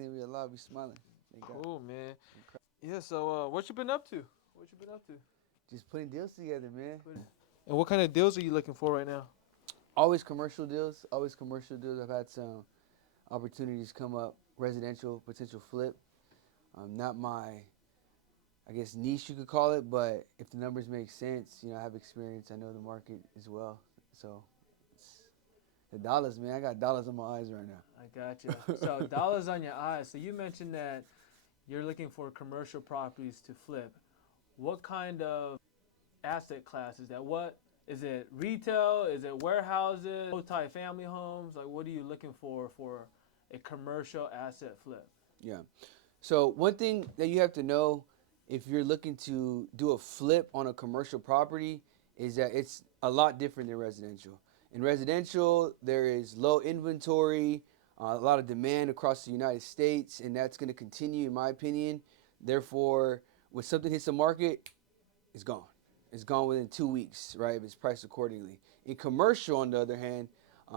think we allowed to be smiling. Thank God. Cool, man. Yeah. So, what you been up to? What you been up to? Just putting deals together, man. And what kind of deals are you looking for right now? Always commercial deals. Always commercial deals. I've had some opportunities come up. Residential potential flip. Not my, I guess, niche you could call it, but if the numbers make sense, I have experience. I know the market as well. So it's the dollars, man. I got dollars on my eyes right now. I got you. So, dollars on your eyes. So, you mentioned that you're looking for commercial properties to flip. What kind of asset class is that? What is it? Retail? Is it warehouses? Multi-family homes? Like, what are you looking for a commercial asset flip? Yeah. So one thing that you have to know if you're looking to do a flip on a commercial property is that it's a lot different than residential. In residential, there is low inventory, a lot of demand across the United States, and that's going to continue, in my opinion. Therefore, when something hits the market, it's gone. It's gone within 2 weeks, right? If it's priced accordingly. In commercial, on the other hand,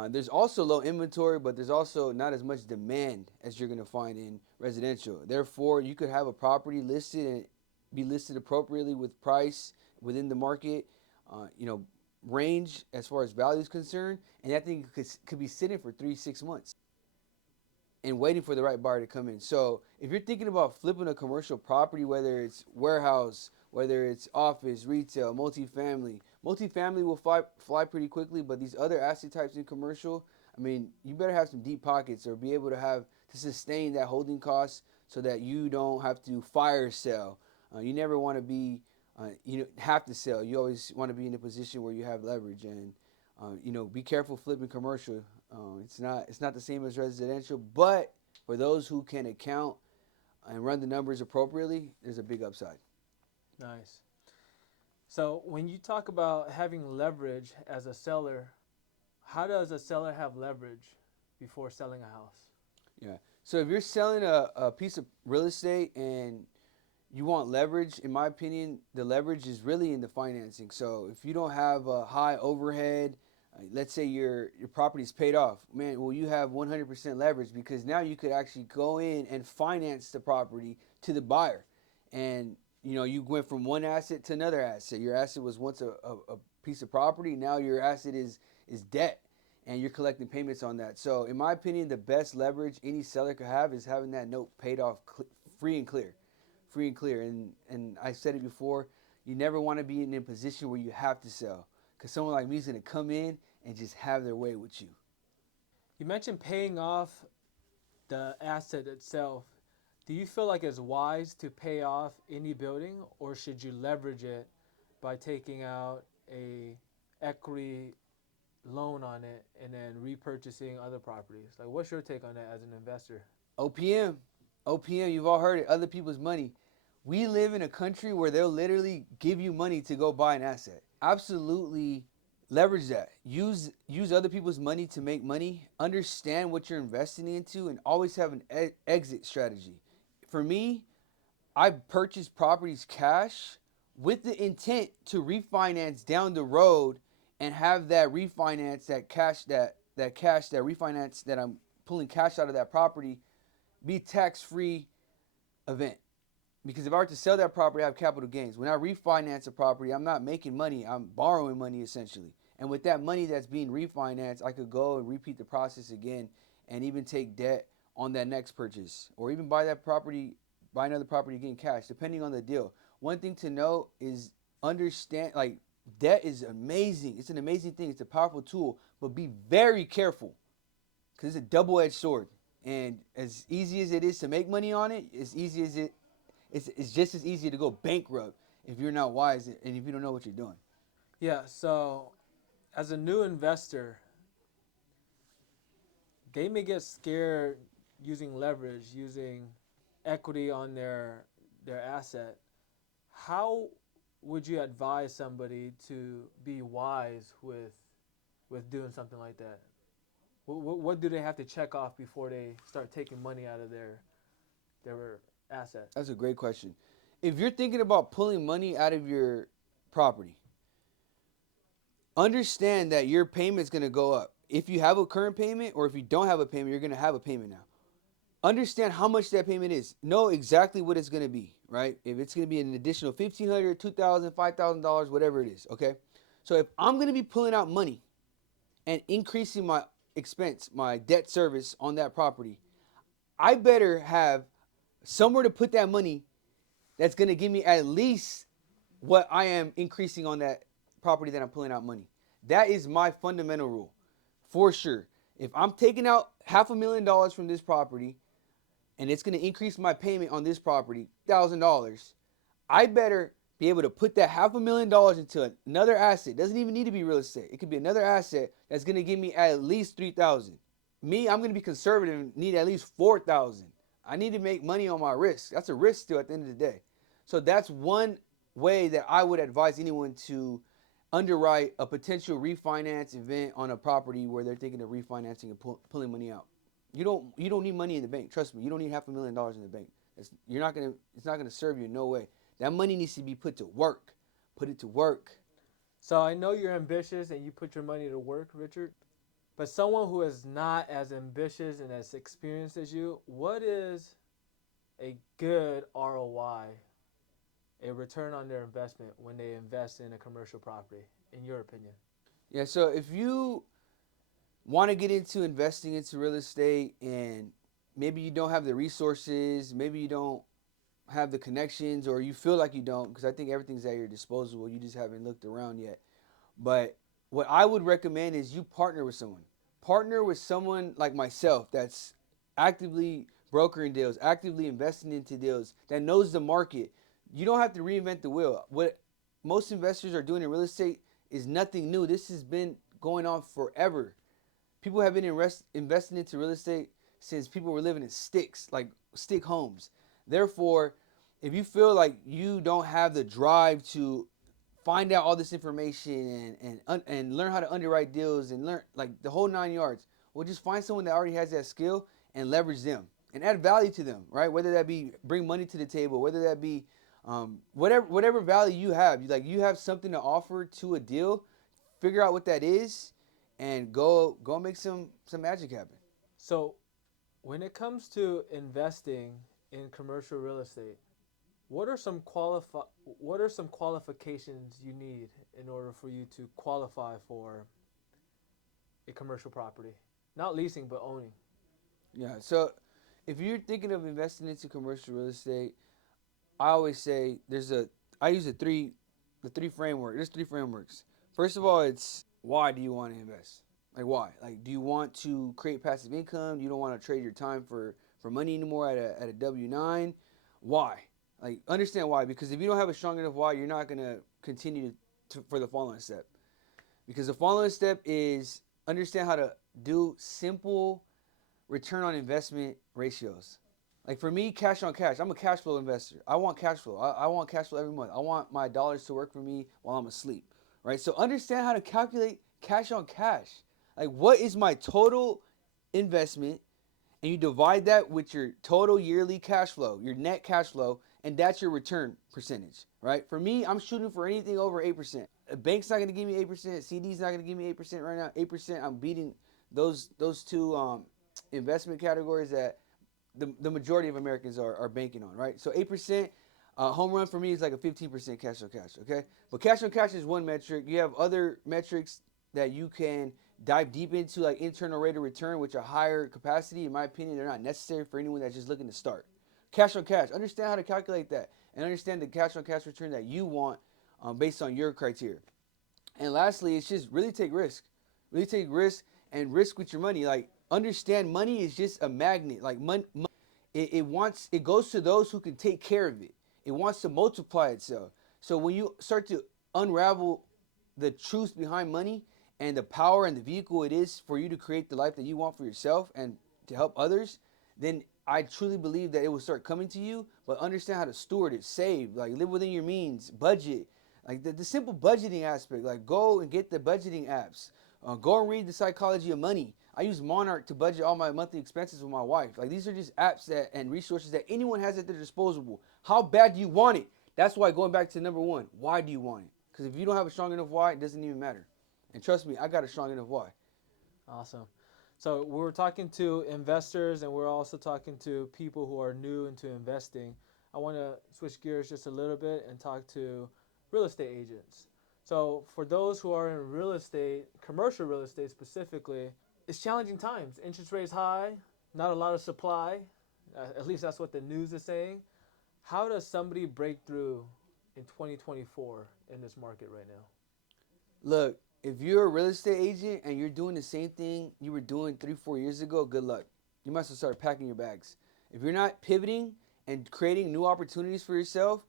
there's also low inventory, but there's also not as much demand as you're going to find in residential. Therefore, you could have a property listed and be listed appropriately with price within the market, uh, you know, range as far as value is concerned, and that thing could be sitting for 3 6 months and waiting for the right buyer to come in. So if you're thinking about flipping a commercial property, whether it's warehouse, whether it's office, retail, multifamily will fly pretty quickly, but these other asset types in commercial, I mean, you better have some deep pockets or be able to have to sustain that holding cost so that you don't have to fire sell. You never want to be, have to sell. You always want to be in a position where you have leverage and, be careful flipping commercial. It's not the same as residential, but for those who can account and run the numbers appropriately, there's a big upside. Nice. So, when you talk about having leverage as a seller, how does a seller have leverage before selling a house? Yeah. So if you're selling a piece of real estate and you want leverage, in my opinion, the leverage is really in the financing. So if you don't have a high overhead, let's say your property is paid off, man, well, you have 100% leverage because now you could actually go in and finance the property to the buyer. And, you went from one asset to another asset. Your asset was once a piece of property. Now your asset is debt and you're collecting payments on that. So in my opinion, the best leverage any seller could have is having that note paid off free and clear. Free and clear. And I said it before, you never want to be in a position where you have to sell because someone like me is going to come in and just have their way with you. You mentioned paying off the asset itself. Do you feel like it's wise to pay off any building, or should you leverage it by taking out a equity loan on it and then repurchasing other properties? Like, what's your take on that as an investor? OPM, OPM, you've all heard it, other people's money. We live in a country where they'll literally give you money to go buy an asset. Absolutely leverage that. Use other people's money to make money. Understand what you're investing into and always have an exit strategy. For me, I purchase properties cash with the intent to refinance down the road and have that refinance, that refinance that I'm pulling cash out of that property be tax free event. Because if I were to sell that property, I have capital gains. When I refinance a property, I'm not making money, I'm borrowing money essentially. And with that money that's being refinanced, I could go and repeat the process again and even take debt on that next purchase or even buy another property again cash, depending on the deal. One thing to know is understand like debt is amazing. It's an amazing thing. It's a powerful tool, but be very careful because it's a double-edged sword. And as easy as it is to make money on it, it's just as easy to go bankrupt if you're not wise and if you don't know what you're doing. Yeah, so as a new investor, they may get scared using leverage, using equity on their asset. How would you advise somebody to be wise with doing something like that? What do they have to check off before they start taking money out of their asset? That's a great question. If you're thinking about pulling money out of your property, understand that your payment's going to go up. If you have a current payment or if you don't have a payment, you're going to have a payment now. understand how much that payment is. Know exactly what it's going to be, right? If it's going to be an additional $1,500, $2,000, $5,000, whatever it is, okay? So if I'm going to be pulling out money and increasing my expense, my debt service on that property, I better have somewhere to put that money that's going to give me at least what I am increasing on that property that I'm pulling out money. That is my fundamental rule, for sure. If I'm taking out $500,000 from this property and it's going to increase my payment on this property $1,000, I better be able to put that $500,000 into another asset. It doesn't even need to be real estate. It could be another asset that's going to give me at least 3,000. Me, I'm going to be conservative and need at least 4,000. I need to make money on my risk. That's a risk still at the end of the day. So that's one way that I would advise anyone to underwrite a potential refinance event on a property where they're thinking of refinancing and pulling money out. You don't need money in the bank. Trust me, you don't need $500,000 in the bank. It's not gonna serve you in no way. That money needs to be put to work. Put it to work. So I know you're ambitious and you put your money to work, Richard. But someone who is not as ambitious and as experienced as you, what is a good ROI, a return on their investment when they invest in a commercial property, in your opinion? Yeah. So if you want to get into investing into real estate and maybe you don't have the resources, maybe you don't have the connections, or you feel like you don't, because I think everything's at your disposal. You just haven't looked around yet. But what I would recommend is you partner with someone. Partner with someone like myself that's actively brokering deals, actively investing into deals, that knows the market. You don't have to reinvent the wheel. What most investors are doing in real estate is nothing new. This has been going on forever. People have been investing into real estate since people were living in sticks, like stick homes. Therefore, if you feel like you don't have the drive to find out all this information and learn how to underwrite deals and learn like the whole 9 yards, well, just find someone that already has that skill and leverage them and add value to them, right? Whether that be bring money to the table, whether that be whatever value you have, you have something to offer to a deal. Figure out what that is, and go make some magic happen. So when it comes to investing in commercial real estate, what are some qualifications you need in order for you to qualify for a commercial property? Not leasing, but owning. Yeah. So if you're thinking of investing into commercial real estate, I always say I use the three framework. There's three frameworks. First of all, it's why do you want to invest? Like why? Like do you want to create passive income? You don't want to trade your time for money anymore at a W-9? Why? Like understand why, because if you don't have a strong enough why, you're not gonna continue for the following step. Because the following step is understand how to do simple return on investment ratios. Like for me, cash on cash. I'm a cash flow investor. I want cash flow. I want cash flow every month. I want my dollars to work for me while I'm asleep. Right? So understand how to calculate cash on cash. Like what is my total investment, and you divide that with your total yearly cash flow, your net cash flow, and that's your return percentage, right? For me, I'm shooting for anything over 8%. A bank's not going to give me 8%. CD's not going to give me 8% right now. 8%, I'm beating those two investment categories that the majority of Americans are banking on, right? So 8%, home run for me is like a 15% cash on cash, okay? But cash on cash is one metric. You have other metrics that you can dive deep into, like internal rate of return, which are higher capacity. In my opinion, they're not necessary for anyone that's just looking to start. Cash on cash, understand how to calculate that and understand the cash on cash return that you want based on your criteria. And lastly, it's just really take risk. Really take risk and risk with your money. Like understand money is just a magnet. Like money, it goes to those who can take care of it. It wants to multiply itself. So when you start to unravel the truth behind money and the power and the vehicle it is for you to create the life that you want for yourself and to help others, then I truly believe that it will start coming to you. But understand how to steward it, save, like live within your means, budget, like the simple budgeting aspect. Like go and get the budgeting apps. Go and read The Psychology of Money. I use Monarch to budget all my monthly expenses with my wife. Like these are just apps that and resources that anyone has at their disposal. How bad do you want it? That's why going back to number one, why do you want it? Because if you don't have a strong enough why, it doesn't even matter. And trust me, I got a strong enough why. Awesome. So we're talking to investors and we're also talking to people who are new into investing. I want to switch gears just a little bit and talk to real estate agents. So for those who are in real estate, commercial real estate specifically, it's challenging times. Interest rates high, not a lot of supply. At least that's what the news is saying. How does somebody break through in 2024 in this market right now? Look, if you're a real estate agent and you're doing the same thing you were doing 3, 4 years ago, good luck. You might as well start packing your bags. If you're not pivoting and creating new opportunities for yourself,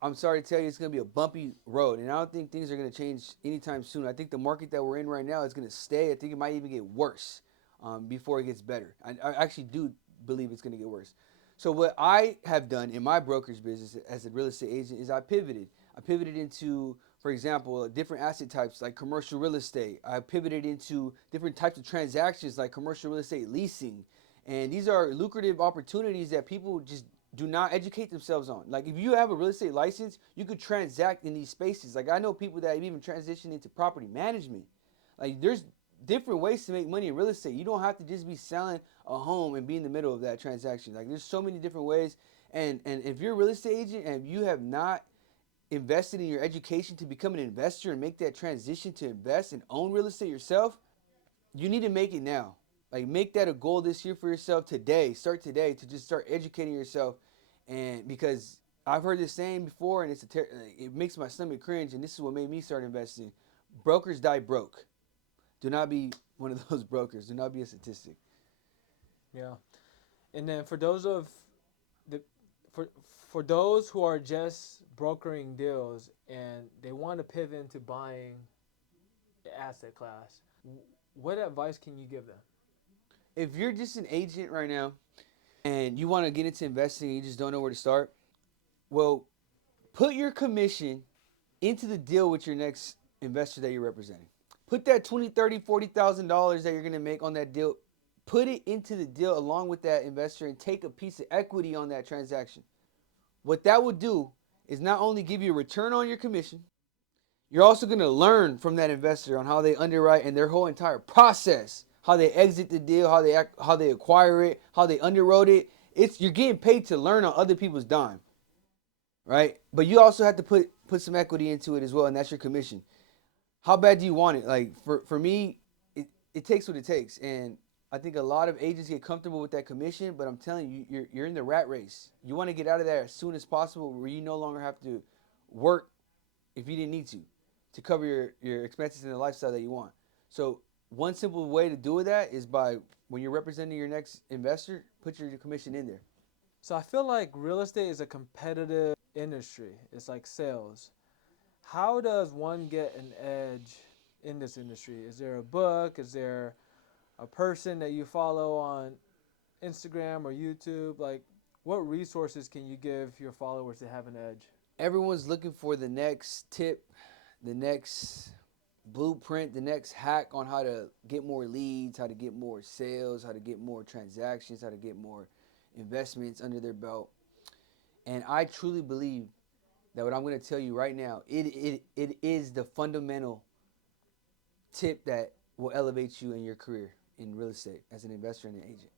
I'm sorry to tell you, it's going to be a bumpy road. And I don't think things are going to change anytime soon. I think the market that we're in right now is going to stay. I think it might even get worse before it gets better. I actually do believe it's going to get worse. So what I have done in my brokerage business as a real estate agent is I pivoted. I pivoted into, for example, different asset types like commercial real estate. I pivoted into different types of transactions like commercial real estate leasing. And these are lucrative opportunities that people just do not educate themselves on. Like if you have a real estate license, you could transact in these spaces. Like I know people that have even transitioned into property management. Like there's different ways to make money in real estate. You don't have to just be selling a home and be in the middle of that transaction. Like there's so many different ways. And if you're a real estate agent and you have not invested in your education to become an investor and make that transition to invest and own real estate yourself, you need to make it now. Like make that a goal this year for yourself today. Start today to just start educating yourself. And because I've heard this saying before, and it makes my stomach cringe. And this is what made me start investing. Brokers die broke. Do not be one of those brokers. Do not be a statistic. Yeah. And then for those of the for those who are just brokering deals and they want to pivot into buying the asset class, what advice can you give them? If you're just an agent right now and you want to get into investing and you just don't know where to start, well, put your commission into the deal with your next investor that you're representing. Put that $20, $30, $40,000 that you're going to make on that deal, put it into the deal along with that investor and take a piece of equity on that transaction. What that would do is not only give you a return on your commission, you're also going to learn from that investor on how they underwrite and their whole entire process, how they exit the deal, how they acquire it, how they underwrote it. You're getting paid to learn on other people's dime, right? But you also have to put some equity into it as well, and that's your commission. How bad do you want it? Like for me, it takes what it takes, and I think a lot of agents get comfortable with that commission, but I'm telling you, you're in the rat race. You want to get out of there as soon as possible, where you no longer have to work if you didn't need to cover your expenses and the lifestyle that you want. So one simple way to do that is by when you're representing your next investor, put your commission in there. So I feel like real estate is a competitive industry. It's like sales. How does one get an edge in this industry? Is there a book? Is there a person that you follow on Instagram or YouTube? Like, what resources can you give your followers to have an edge? Everyone's looking for the next tip, the next blueprint, the next hack on how to get more leads, how to get more sales, how to get more transactions, how to get more investments under their belt. And I truly believe that what I'm going to tell you right now, it is the fundamental tip that will elevate you in your career in real estate as an investor and an agent.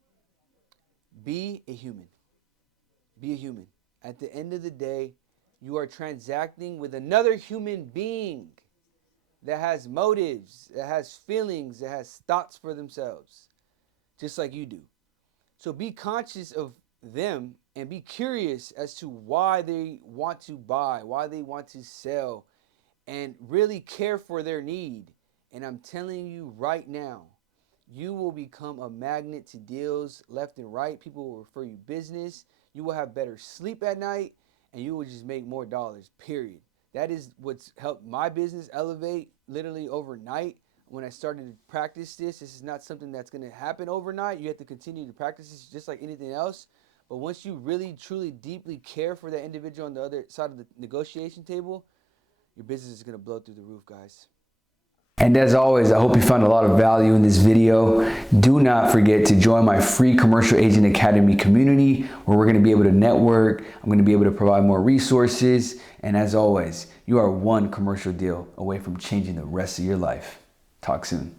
Be a human. Be a human. At the end of the day, you are transacting with another human being that has motives, that has feelings, that has thoughts for themselves, just like you do. So be conscious of them and be curious as to why they want to buy, why they want to sell, and really care for their need. And I'm telling you right now, you will become a magnet to deals left and right. People will refer you business. You will have better sleep at night, and you will just make more dollars, period. That is what's helped my business elevate literally overnight. When I started to practice this is not something that's going to happen overnight. You have to continue to practice this just like anything else. But once you really, truly, deeply care for that individual on the other side of the negotiation table, your business is going to blow through the roof, guys. And as always, I hope you found a lot of value in this video. Do not forget to join my free Commercial Agent Academy community where we're going to be able to network. I'm going to be able to provide more resources. And as always, you are one commercial deal away from changing the rest of your life. Talk soon.